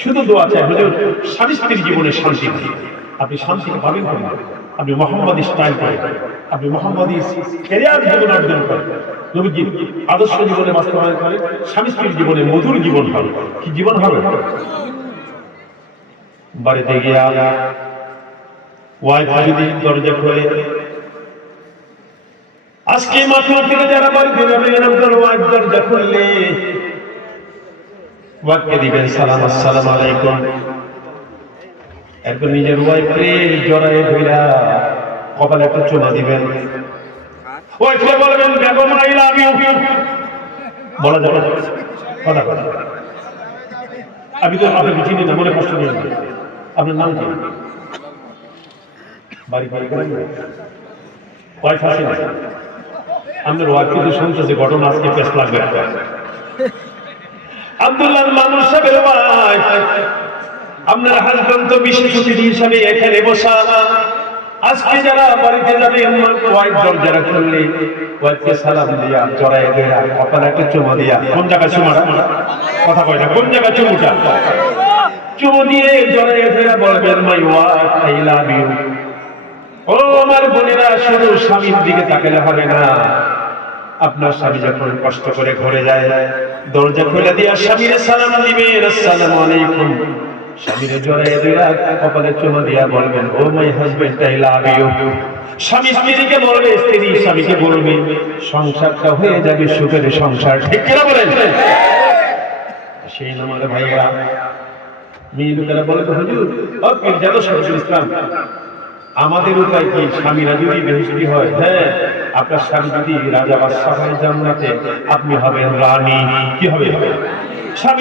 শুধু দোয়া চাই, হুজুর স্বামী স্ত্রীর জীবনে শান্তি দিন। আপনি শান্তিকে পাবেন না, আপনি মোহাম্মদী স্টাইল করেন, আপনি মোহাম্মদী ক্যারিয়ার জীবন অর্জন করেন, নবীজির আদর্শ জীবনে বাস্তবায়ন করেন, স্বামী স্ত্রীর জীবনে মধুর জীবন হবে। কি জীবন হবে? বাড়িতে গিয়া ওয়াইফ যদি দরজা খোলে, আজকে মাত্র থেকে যারা বাড়িতে যাবেন আপনার ওয়াইফ দরজা খুললে ওয়াইফকে দিবেন সালাম, আসসালামু আলাইকুম। একবার নিজের ওয়াইফকে জড়ায়ে ধইরা কপালে একটা চুমা দিবেন। ওয়াইফকে বলবেন বেগম আই লাভ ইউ। বলা যাবে কথা কথা। আমি তো আপনাকে চিনি না, মনে কষ্ট নিয়ে নেবেন। আপনার নাম কি? বাড়ি বাড়ি ওয়াইফ আসে না, আপনার ওয়াইফ কিন্তু শুনতেছে ঘটনা, আজকে পেশ লাগবে। আব্দুল্লাহ মামুন সাহেবের ওয়াইফ, আপনার হাজবেন্ড তো বিশেষ অতিথি হিসাবে এখানে বসা। আজকে যারা বাড়িতে যাবে ওয়াইফ দরজা খুললে ওয়াইফকে সালাম দিয়া জড়ায় দেয়া কপালে একটা চুমা দিয়া, কোন জায়গায় চুমাটা কথা কয় না, কোন জায়গায় চুমুটা? চুমু দিয়ে জড়ায় দেয়া বলবেন my wife I love you. ও আমার বোনেরা, শুধু স্বামীর দিকে তাকালে হবে না। আপনার স্বামী যখন কষ্ট করে ঘরে যায়, দরজা খুলে দিয়া স্বামীর সালাম দিবেন, আসসালামু আলাইকুম। স্বামীর জড়ায় দিয়া কপালে চুমা দিয়া বলবেন oh my husband I love you. স্বামী স্ত্রীকে বলবে, স্ত্রী স্বামীকে বলবে, সংসারটা হয়ে যাবে সুখের সংসার। ঠিক কিনা বলেন? সেই নামার ভাইরা মেয়েরা বলে হুজুর আপনি জানো শহীদুল ইসলাম, আমাদের উপায় কি? স্বামীরা যদি বেহেশতি হয়, হ্যাঁ, আপনার স্বামী যদি রাজা বাদশাহ হয় জান্নাতে, আপনি হবেন রানী। কি হবে? স্বামী